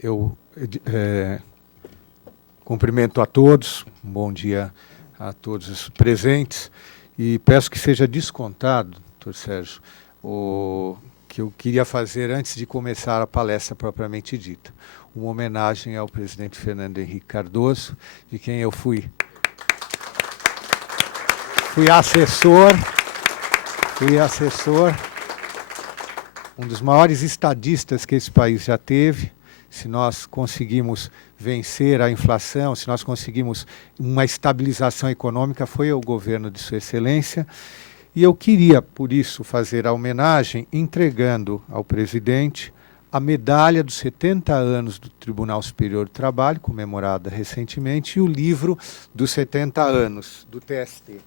Eu cumprimento a todos, um bom dia a todos os presentes, e peço que seja descontado, doutor Sérgio, o que eu queria fazer antes de começar a palestra propriamente dita. Uma homenagem ao presidente Fernando Henrique Cardoso, de quem eu fui assessor, um dos maiores estadistas que esse país já teve. Se nós conseguimos vencer a inflação, se nós conseguimos uma estabilização econômica, foi o governo de Sua Excelência. E eu queria, por isso, fazer a homenagem entregando ao presidente a medalha dos 70 anos do Tribunal Superior do Trabalho, comemorada recentemente, e o livro dos 70 anos do TST.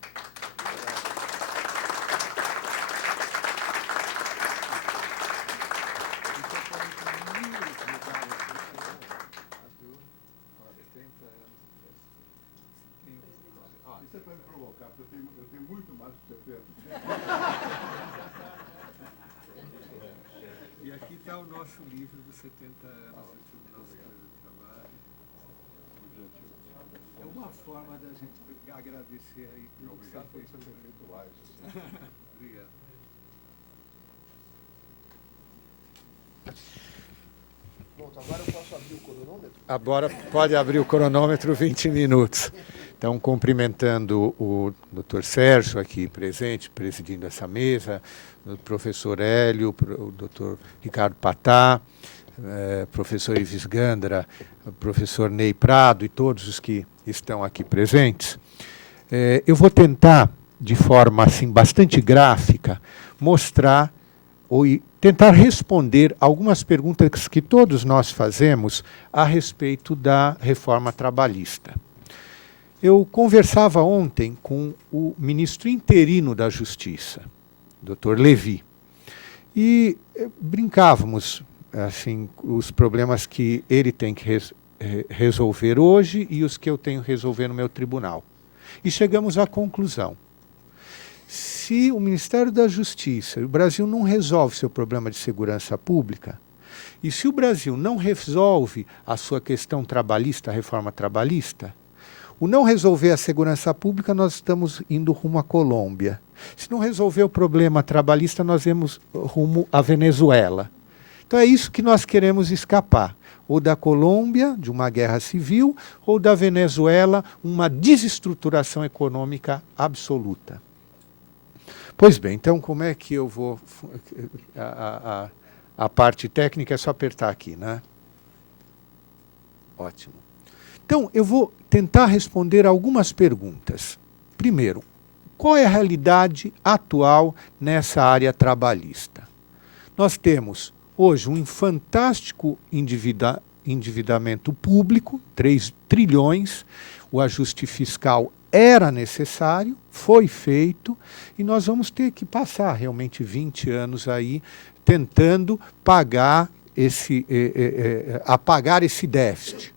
Isso é para me provocar, porque eu tenho muito mais que você fez. E aqui está o nosso livro dos 70 anos do Tribunal Superior do Trabalho. É uma forma da gente agradecer aí tudo. Obrigado por ter feito mais. Obrigado. Pronto, agora eu posso abrir o cronômetro? Agora pode abrir o cronômetro, 20 minutos. Então, cumprimentando o doutor Sérgio aqui presente, presidindo essa mesa, o professor Hélio, o doutor Ricardo Patá, professor Ives Gandra, o professor Ney Prado e todos os que estão aqui presentes. Eu vou tentar, de forma assim, bastante gráfica, mostrar ou tentar responder algumas perguntas que todos nós fazemos a respeito da reforma trabalhista. Eu conversava ontem com o ministro interino da Justiça, Dr. Levi, e brincávamos assim, os problemas que ele tem que resolver hoje e os que eu tenho que resolver no meu tribunal. E chegamos à conclusão. Se o Ministério da Justiça, o Brasil não resolve seu problema de segurança pública, e se o Brasil não resolve a sua questão trabalhista, a reforma trabalhista, o não resolver a segurança pública, nós estamos indo rumo à Colômbia. Se não resolver o problema trabalhista, nós vamos rumo à Venezuela. Então é isso que nós queremos escapar. Ou da Colômbia, de uma guerra civil, ou da Venezuela, uma desestruturação econômica absoluta. Pois bem, então como é que eu vou... A parte técnica é só apertar aqui, né? Ótimo. Então, eu vou tentar responder algumas perguntas. Primeiro, qual é a realidade atual nessa área trabalhista? Nós temos, hoje, um fantástico endividamento público, 3 trilhões, o ajuste fiscal era necessário, foi feito, e nós vamos ter que passar realmente 20 anos aí tentando apagar esse déficit.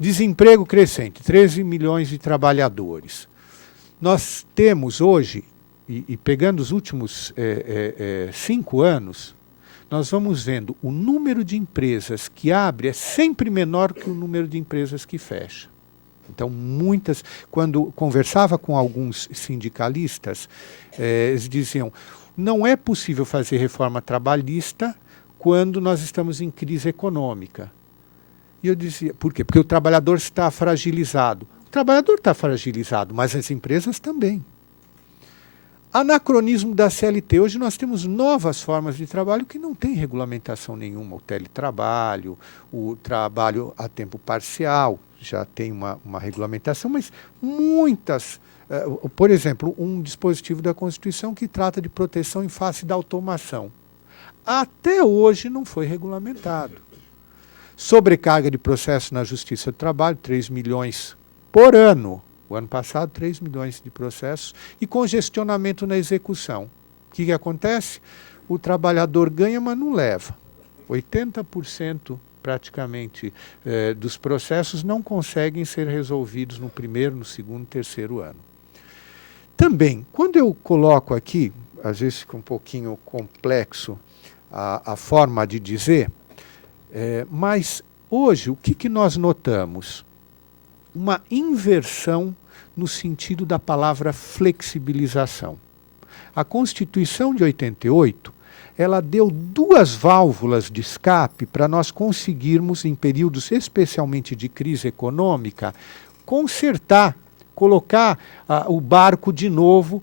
Desemprego crescente, 13 milhões de trabalhadores. Nós temos hoje, e pegando os últimos 5 anos, nós vamos vendo o número de empresas que abre é sempre menor que o número de empresas que fecha. Então, muitas, quando conversava com alguns sindicalistas, eles diziam, não é possível fazer reforma trabalhista quando nós estamos em crise econômica. E eu dizia, por quê? Porque o trabalhador está fragilizado. O trabalhador está fragilizado, mas as empresas também. Anacronismo da CLT. Hoje nós temos novas formas de trabalho que não tem regulamentação nenhuma. O teletrabalho, o trabalho a tempo parcial, já tem uma regulamentação, mas muitas... por exemplo, um dispositivo da Constituição que trata de proteção em face da automação. Até hoje não foi regulamentado. Sobrecarga de processo na Justiça do Trabalho, 3 milhões por ano. O ano passado, 3 milhões de processos. E congestionamento na execução. O que acontece? O trabalhador ganha, mas não leva. 80% praticamente dos processos não conseguem ser resolvidos no primeiro, no segundo, terceiro ano. Também, quando eu coloco aqui, às vezes fica um pouquinho complexo a forma de dizer, mas hoje, o que nós notamos? Uma inversão no sentido da palavra flexibilização. A Constituição de 88, ela deu 2 válvulas de escape para nós conseguirmos, em períodos especialmente de crise econômica, consertar, colocar o barco de novo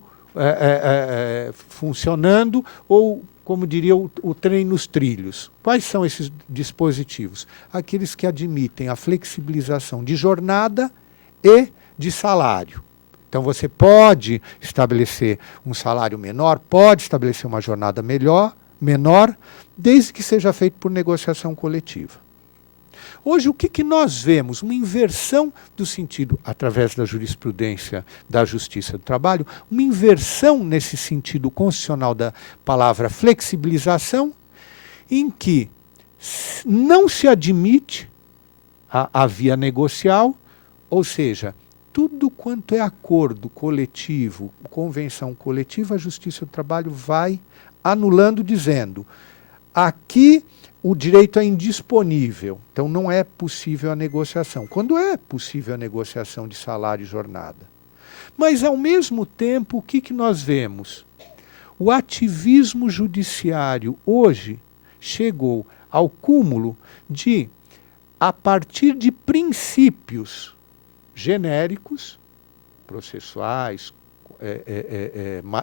funcionando, ou, como diria, o trem nos trilhos. Quais são esses dispositivos? Aqueles que admitem a flexibilização de jornada e de salário. Então, você pode estabelecer um salário menor, pode estabelecer uma jornada menor, desde que seja feito por negociação coletiva. Hoje, o que nós vemos? Uma inversão do sentido, através da jurisprudência da Justiça do Trabalho, uma inversão nesse sentido constitucional da palavra flexibilização, em que não se admite a via negocial, ou seja, tudo quanto é acordo coletivo, convenção coletiva, a Justiça do Trabalho vai anulando, dizendo: aqui o direito é indisponível, então não é possível a negociação. Quando é possível a negociação de salário e jornada? Mas, ao mesmo tempo, o que nós vemos? O ativismo judiciário hoje chegou ao cúmulo de, a partir de princípios genéricos, processuais,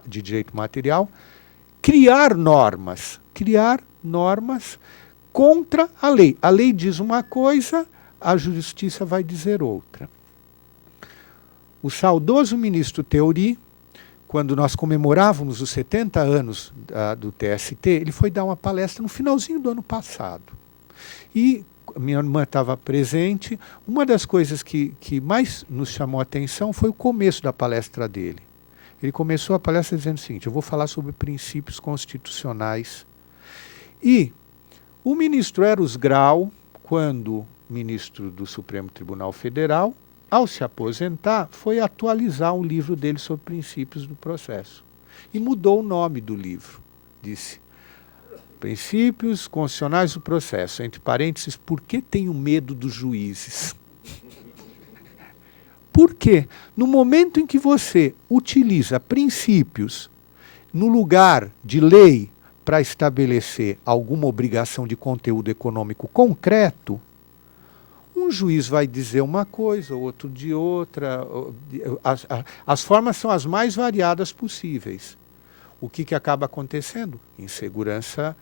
de direito material, criar normas contra a lei. A lei diz uma coisa, a justiça vai dizer outra. O saudoso ministro Theory, quando nós comemorávamos os 70 anos do TST, ele foi dar uma palestra no finalzinho do ano passado. E minha irmã estava presente. Uma das coisas que mais nos chamou a atenção foi o começo da palestra dele. Ele começou a palestra dizendo o seguinte: eu vou falar sobre princípios constitucionais. E o ministro Eros Grau, quando ministro do Supremo Tribunal Federal, ao se aposentar, foi atualizar um livro dele sobre princípios do processo. E mudou o nome do livro. Disse: Princípios Constitucionais do Processo, entre parênteses, por que tenho medo dos juízes? Por quê? No momento em que você utiliza princípios no lugar de lei para estabelecer alguma obrigação de conteúdo econômico concreto, um juiz vai dizer uma coisa, outro de outra. As formas são as mais variadas possíveis. O que acaba acontecendo? Insegurança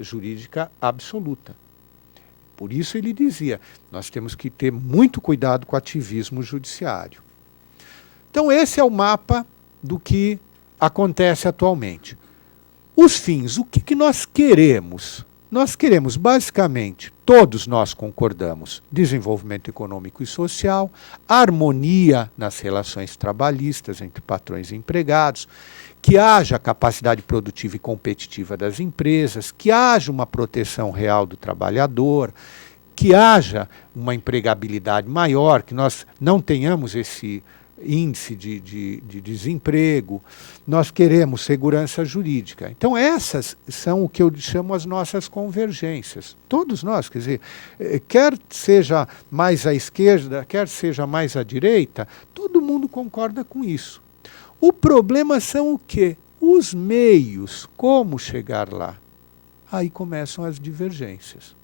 jurídica absoluta. Por isso ele dizia, nós temos que ter muito cuidado com o ativismo judiciário. Então esse é o mapa do que acontece atualmente. Os fins, o que nós queremos? Nós queremos, basicamente, todos nós concordamos, desenvolvimento econômico e social, harmonia nas relações trabalhistas entre patrões e empregados, que haja capacidade produtiva e competitiva das empresas, que haja uma proteção real do trabalhador, que haja uma empregabilidade maior, que nós não tenhamos esse índice de desemprego, nós queremos segurança jurídica. Então essas são o que eu chamo as nossas convergências. Todos nós, quer dizer, quer seja mais à esquerda, quer seja mais à direita, todo mundo concorda com isso. O problema são o quê? Os meios, como chegar lá. Aí começam as divergências.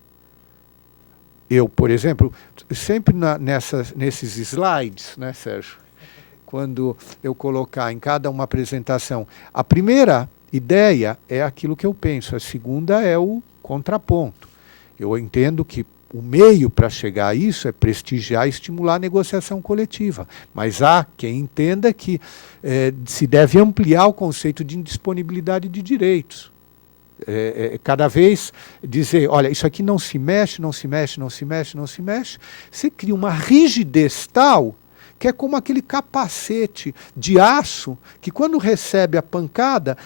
Eu, por exemplo, sempre nesses slides, né, Sérgio? Quando eu colocar em cada uma apresentação, a primeira ideia é aquilo que eu penso, a segunda é o contraponto. Eu entendo que o meio para chegar a isso é prestigiar e estimular a negociação coletiva. Mas há quem entenda que se deve ampliar o conceito de indisponibilidade de direitos. Cada vez dizer, olha, isso aqui não se mexe, não se mexe, não se mexe, não se mexe. Você cria uma rigidez tal que é como aquele capacete de aço que, quando recebe a pancada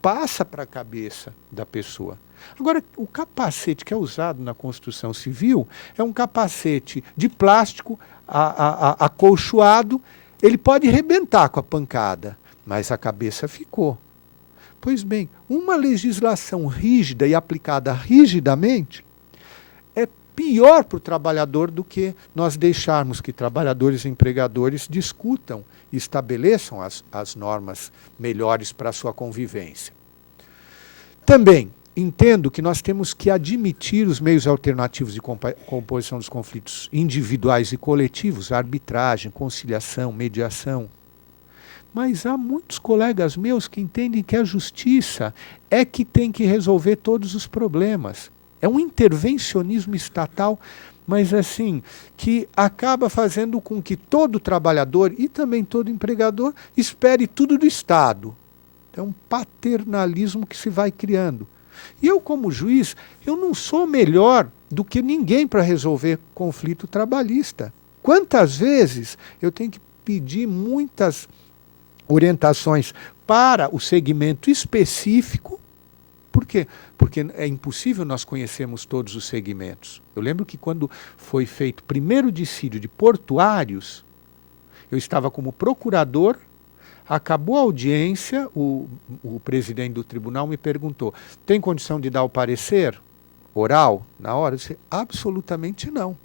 passa para a cabeça da pessoa. Agora, o capacete que é usado na construção civil é um capacete de plástico acolchoado. Ele pode arrebentar com a pancada, mas a cabeça ficou. Pois bem, uma legislação rígida e aplicada rigidamente é pior para o trabalhador do que nós deixarmos que trabalhadores e empregadores discutam e estabeleçam as normas melhores para a sua convivência. Também entendo que nós temos que admitir os meios alternativos de composição dos conflitos individuais e coletivos, arbitragem, conciliação, mediação. Mas há muitos colegas meus que entendem que a justiça é que tem que resolver todos os problemas. É um intervencionismo estatal, mas assim, que acaba fazendo com que todo trabalhador e também todo empregador espere tudo do Estado. É um paternalismo que se vai criando. E eu, como juiz, eu não sou melhor do que ninguém para resolver conflito trabalhista. Quantas vezes eu tenho que pedir muitas orientações para o segmento específico. Por quê? Porque é impossível nós conhecermos todos os segmentos. Eu lembro que quando foi feito o primeiro dissídio de portuários, eu estava como procurador, acabou a audiência, o presidente do tribunal me perguntou, tem condição de dar o parecer oral na hora? Eu disse, absolutamente não.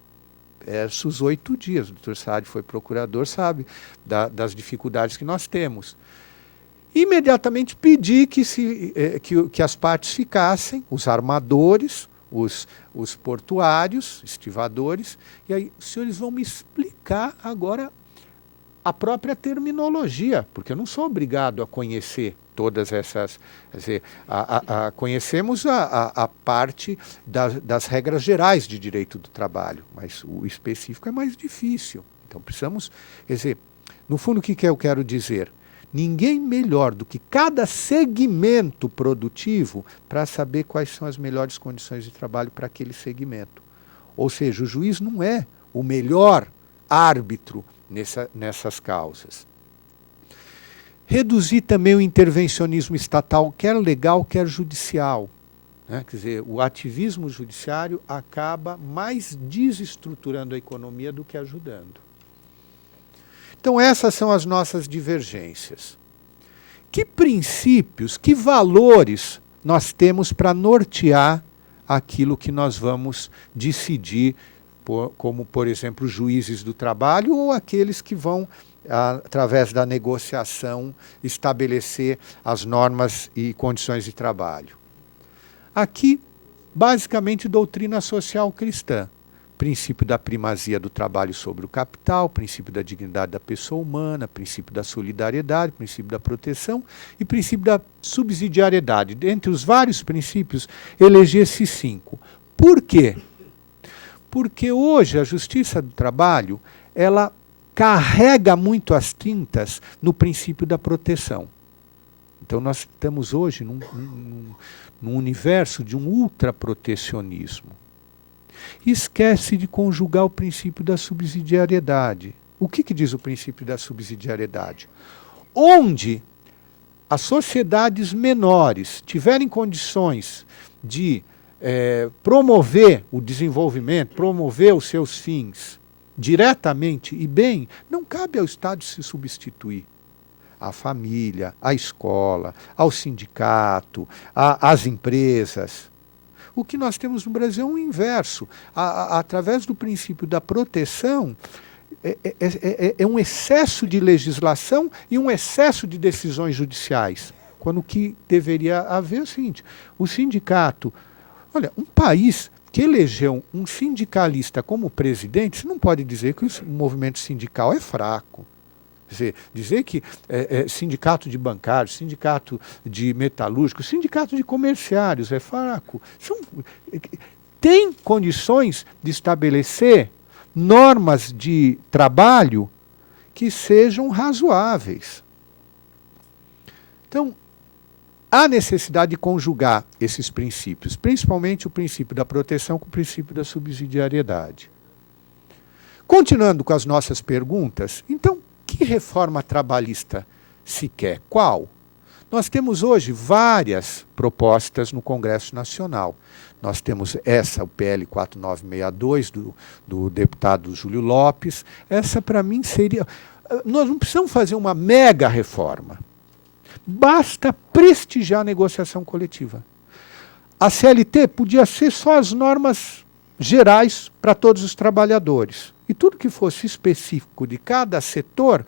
Versus 8 dias. O doutor Saad foi procurador, sabe das dificuldades que nós temos. Imediatamente pedi que as partes ficassem, os armadores, os portuários, estivadores, e aí os senhores vão me explicar agora a própria terminologia, porque eu não sou obrigado a conhecer todas essas, quer dizer, conhecemos a parte das regras gerais de direito do trabalho, mas o específico é mais difícil. Então precisamos, quer dizer, no fundo o que eu quero dizer? Ninguém melhor do que cada segmento produtivo para saber quais são as melhores condições de trabalho para aquele segmento. Ou seja, o juiz não é o melhor árbitro nessas causas. Reduzir também o intervencionismo estatal, quer legal, quer judicial. Né? Quer dizer, o ativismo judiciário acaba mais desestruturando a economia do que ajudando. Então essas são as nossas divergências. Que princípios, que valores nós temos para nortear aquilo que nós vamos decidir, como, por exemplo, juízes do trabalho ou aqueles que vão, através da negociação, estabelecer as normas e condições de trabalho. Aqui, basicamente, doutrina social cristã. Princípio da primazia do trabalho sobre o capital, princípio da dignidade da pessoa humana, princípio da solidariedade, princípio da proteção e princípio da subsidiariedade. Dentre os vários princípios, elegi esses 5. Por quê? Porque hoje a justiça do trabalho, ela carrega muito as tintas no princípio da proteção. Então nós estamos hoje num universo de um ultraprotecionismo. Esquece de conjugar o princípio da subsidiariedade. O que diz o princípio da subsidiariedade? Onde as sociedades menores tiverem condições de promover o desenvolvimento, promover os seus fins diretamente e bem, não cabe ao Estado se substituir. À família, à escola, ao sindicato, às empresas. O que nós temos no Brasil é um inverso. Através do princípio da proteção, é um excesso de legislação e um excesso de decisões judiciais. Quando o que deveria haver é o seguinte, o sindicato... Olha, um país que elegeu um sindicalista como presidente, você não pode dizer que o movimento sindical é fraco. Dizer que sindicato de bancários, sindicato de metalúrgicos, sindicato de comerciários é fraco. Tem condições de estabelecer normas de trabalho que sejam razoáveis. Então, há necessidade de conjugar esses princípios, principalmente o princípio da proteção com o princípio da subsidiariedade. Continuando com as nossas perguntas, então, que reforma trabalhista se quer? Qual? Nós temos hoje várias propostas no Congresso Nacional. Nós temos essa, o PL 4962, do deputado Júlio Lopes. Essa, para mim, seria... Nós não precisamos fazer uma mega reforma. Basta prestigiar a negociação coletiva. A CLT podia ser só as normas gerais para todos os trabalhadores. E tudo que fosse específico de cada setor,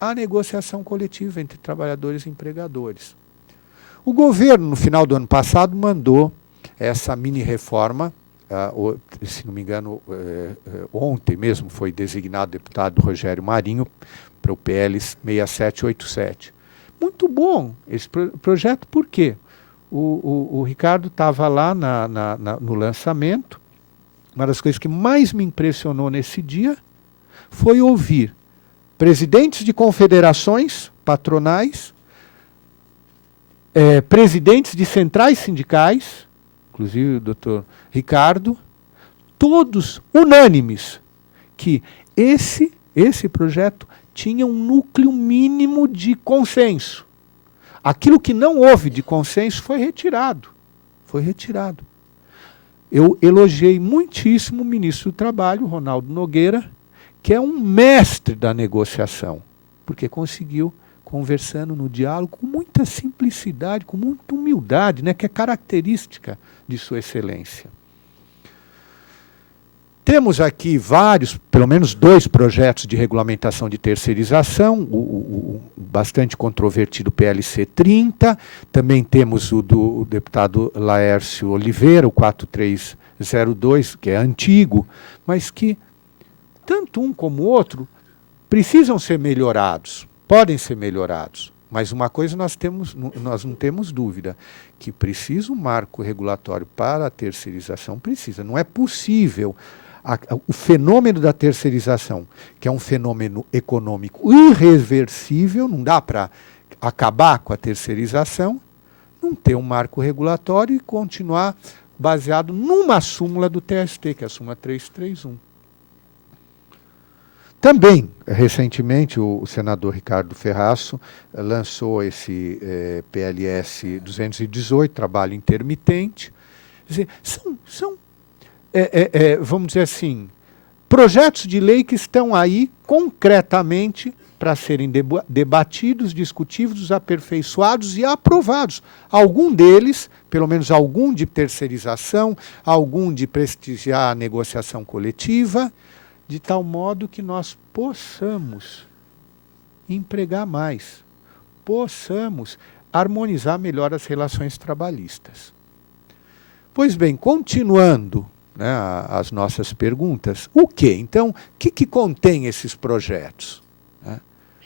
a negociação coletiva entre trabalhadores e empregadores. O governo, no final do ano passado, mandou essa mini-reforma, se não me engano, ontem mesmo foi designado o deputado Rogério Marinho para o PL 6787. Muito bom esse projeto, por quê? O Ricardo estava lá no lançamento. Uma das coisas que mais me impressionou nesse dia foi ouvir presidentes de confederações patronais, presidentes de centrais sindicais, inclusive o doutor Ricardo, todos unânimes que esse projeto tinha um núcleo mínimo de consenso. Aquilo que não houve de consenso foi retirado. Foi retirado. Eu elogiei muitíssimo o ministro do Trabalho, Ronaldo Nogueira, que é um mestre da negociação, porque conseguiu, conversando no diálogo, com muita simplicidade, com muita humildade, né, que é característica de sua excelência. Temos aqui vários, pelo menos 2 projetos de regulamentação de terceirização, o bastante controvertido PLC 30, também temos o do deputado Laércio Oliveira, o 4302, que é antigo, mas que tanto um como o outro precisam ser melhorados, podem ser melhorados. Mas uma coisa nós não temos dúvida, que precisa um marco regulatório para a terceirização, precisa. Não é possível o fenômeno da terceirização, que é um fenômeno econômico irreversível, não dá para acabar com a terceirização, não ter um marco regulatório e continuar baseado numa súmula do TST, que é a súmula 331. Também, recentemente, o senador Ricardo Ferraço lançou esse PLS 218, trabalho intermitente. Quer dizer, são vamos dizer assim, projetos de lei que estão aí concretamente para serem debatidos, discutidos, aperfeiçoados e aprovados. Algum deles, pelo menos algum de terceirização, algum de prestigiar a negociação coletiva, de tal modo que nós possamos empregar mais, possamos harmonizar melhor as relações trabalhistas. Pois bem, continuando, né, as nossas perguntas, o que? Então, o que contém esses projetos? Né?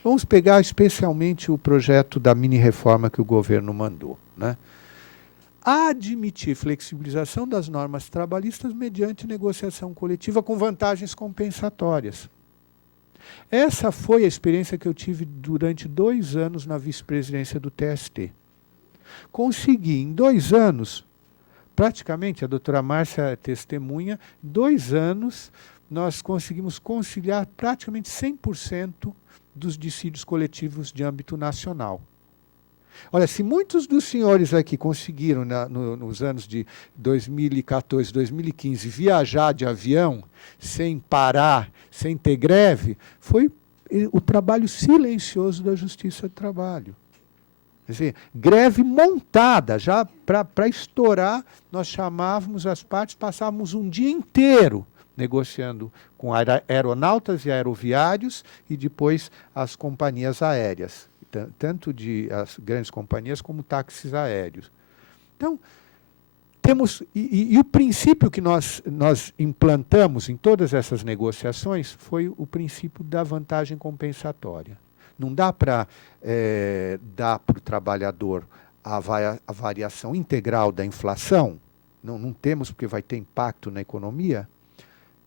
Vamos pegar especialmente o projeto da mini-reforma que o governo mandou. Né? Admitir flexibilização das normas trabalhistas mediante negociação coletiva com vantagens compensatórias. Essa foi a experiência que eu tive durante 2 anos na vice-presidência do TST. Consegui, em 2 anos, praticamente, a doutora Márcia é testemunha, 2 anos nós conseguimos conciliar praticamente 100% dos dissídios coletivos de âmbito nacional. Olha, se muitos dos senhores aqui conseguiram, nos anos de 2014, 2015, viajar de avião, sem parar, sem ter greve, foi o trabalho silencioso da Justiça do Trabalho. Quer dizer, greve montada, já para estourar, nós chamávamos as partes, passávamos um dia inteiro negociando com aeronautas e aeroviários e depois as companhias aéreas, tanto as grandes companhias como táxis aéreos. Então, temos, e o princípio que nós implantamos em todas essas negociações foi o princípio da vantagem compensatória. Não dá para dar para o trabalhador a variação integral da inflação, não temos porque vai ter impacto na economia,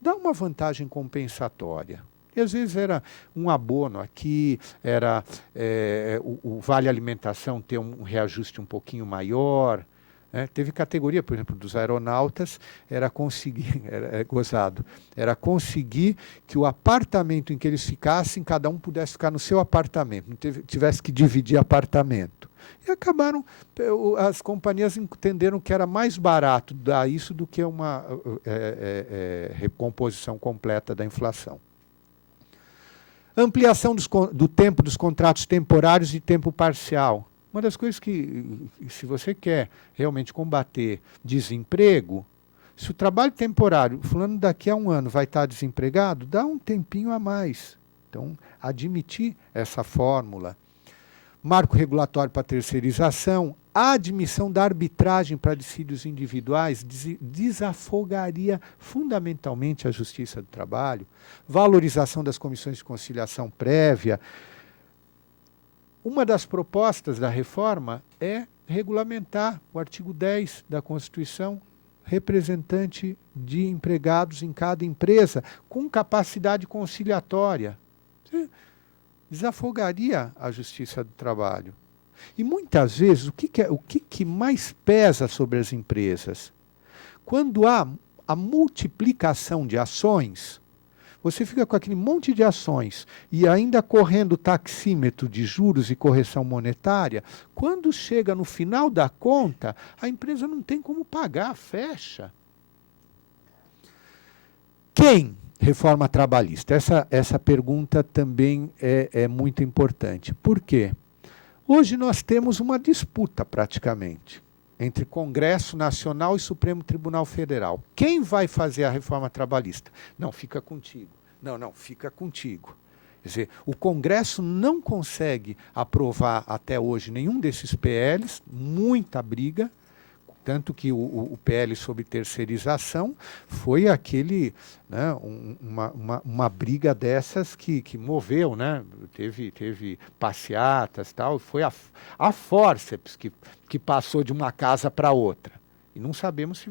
dá uma vantagem compensatória. E às vezes era um abono aqui, era o vale alimentação ter um reajuste um pouquinho maior. Né? Teve categoria, por exemplo, dos aeronautas, era conseguir, gozado, era conseguir que o apartamento em que eles ficassem, cada um pudesse ficar no seu apartamento, não tivesse que dividir apartamento. E acabaram, as companhias entenderam que era mais barato dar isso do que uma recomposição completa da inflação. Ampliação do tempo dos contratos temporários e tempo parcial. Uma das coisas que, se você quer realmente combater desemprego, Se o trabalho temporário, fulano daqui a um ano vai estar desempregado, dá um tempinho a mais. Então, admitir essa fórmula. Marco regulatório para terceirização, a admissão da arbitragem para dissídios individuais desafogaria fundamentalmente a justiça do trabalho, valorização das comissões de conciliação prévia. Uma das propostas da reforma é regulamentar o artigo 10 da Constituição, representante de empregados em cada empresa, com capacidade conciliatória. Desafogaria a justiça do trabalho. E muitas vezes, o que mais pesa sobre as empresas? Quando há a multiplicação de ações, você fica com aquele monte de ações e ainda correndo taxímetro de juros e correção monetária, quando chega no final da conta, a empresa não tem como pagar, fecha. Quem? Reforma trabalhista. Essa pergunta também é muito importante. Por quê? Hoje nós temos uma disputa, praticamente, entre Congresso Nacional e Supremo Tribunal Federal. Quem vai fazer a reforma trabalhista? Não, fica contigo. Não, fica contigo. Quer dizer, o Congresso não consegue aprovar até hoje nenhum desses PLs, muita briga, tanto que o PL sobre terceirização foi aquele, né, uma briga dessas que moveu, né, teve passeatas, tal, foi a fórceps que passou de uma casa para outra. E não sabemos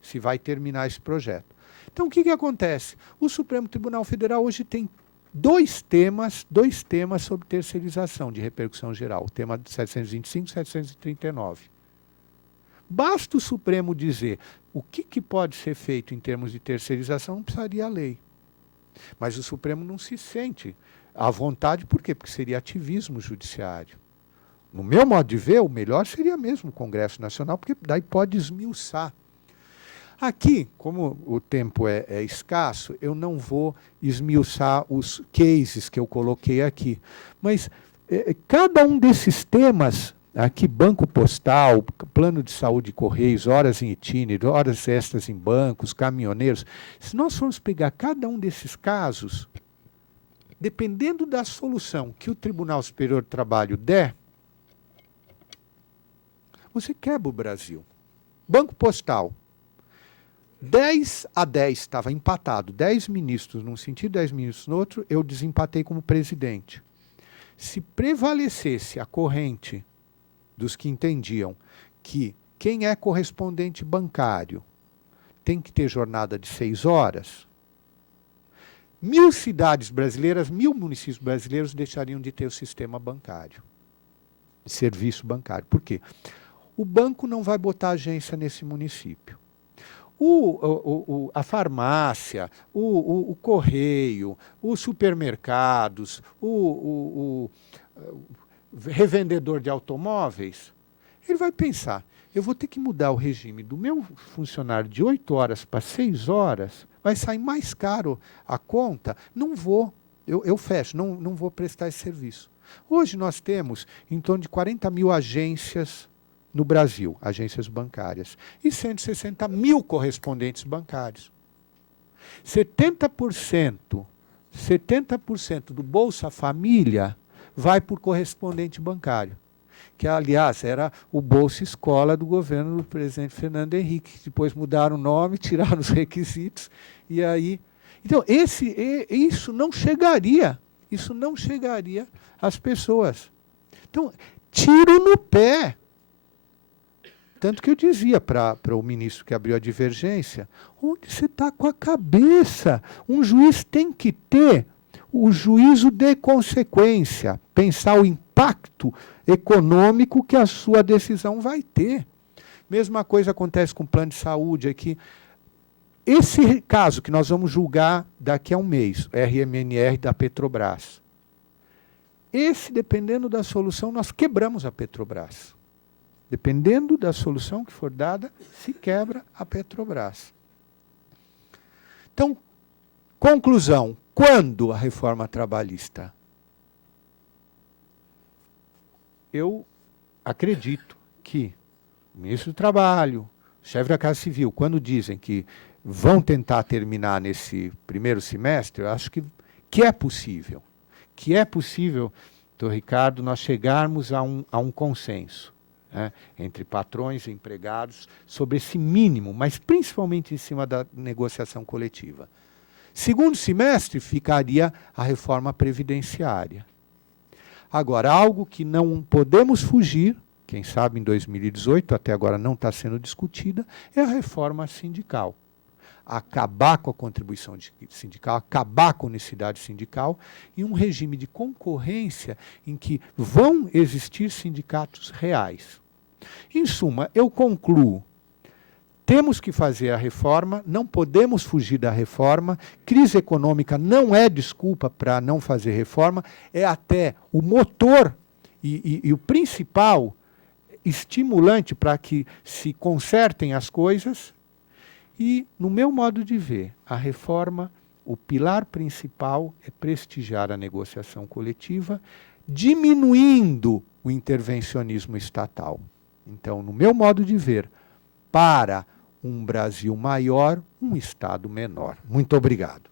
se vai terminar esse projeto. Então, o que acontece? O Supremo Tribunal Federal hoje tem dois temas sobre terceirização de repercussão geral, o tema 725 e 739. Basta o Supremo dizer o que pode ser feito em termos de terceirização, não precisaria a lei. Mas o Supremo não se sente à vontade, por quê? Porque seria ativismo judiciário. No meu modo de ver, o melhor seria mesmo o Congresso Nacional, porque daí pode esmiuçar. Aqui, como o tempo é escasso, eu não vou esmiuçar os cases que eu coloquei aqui. Mas cada um desses temas, aqui banco postal, plano de saúde e correios, horas em itinerário, horas extras em bancos, caminhoneiros, se nós formos pegar cada um desses casos, dependendo da solução que o Tribunal Superior do Trabalho der, você quebra o Brasil. Banco postal. 10-10 estava empatado, 10 ministros num sentido, 10 ministros no outro, eu desempatei como presidente. Se prevalecesse a corrente dos que entendiam que quem é correspondente bancário tem que ter jornada de 6 horas, 1000 cidades brasileiras, 1000 municípios brasileiros deixariam de ter o sistema bancário, serviço bancário. Por quê? O banco não vai botar agência nesse município. A farmácia, o correio, os supermercados, o revendedor de automóveis, ele vai pensar, eu vou ter que mudar o regime do meu funcionário de 8 horas para 6 horas, vai sair mais caro a conta, não vou, eu fecho, não vou prestar esse serviço. Hoje nós temos em torno de 40 mil agências no Brasil, agências bancárias, e 160 mil correspondentes bancários. 70% do Bolsa Família vai por correspondente bancário, que, aliás, era o Bolsa Escola do governo do presidente Fernando Henrique, que depois mudaram o nome, tiraram os requisitos, e aí... Então, isso não chegaria às pessoas. Então, tiro no pé. Tanto que eu dizia para o ministro que abriu a divergência, onde você está com a cabeça? Um juiz tem que ter o juízo de consequência, pensar o impacto econômico que a sua decisão vai ter. Mesma coisa acontece com o plano de saúde aqui. Esse caso que nós vamos julgar daqui a um mês, RMNR da Petrobras. Esse, dependendo da solução, nós quebramos a Petrobras. Dependendo da solução que for dada, se quebra a Petrobras. Então, conclusão, quando a reforma trabalhista? Eu acredito que o ministro do Trabalho, chefe da Casa Civil, quando dizem que vão tentar terminar nesse primeiro semestre, eu acho que é possível. Que é possível, doutor Ricardo, nós chegarmos a um consenso, né, entre patrões e empregados sobre esse mínimo, mas principalmente em cima da negociação coletiva. Segundo semestre ficaria a reforma previdenciária. Agora, algo que não podemos fugir, quem sabe em 2018, até agora não está sendo discutida, é a reforma sindical. Acabar com a contribuição sindical, acabar com a unicidade sindical e um regime de concorrência em que vão existir sindicatos reais. Em suma, eu concluo, temos que fazer a reforma, não podemos fugir da reforma, crise econômica não é desculpa para não fazer reforma, é até o motor e o principal estimulante para que se consertem as coisas. E, no meu modo de ver, a reforma, o pilar principal é prestigiar a negociação coletiva, diminuindo o intervencionismo estatal. Então, no meu modo de ver, para um Brasil maior, um Estado menor. Muito obrigado.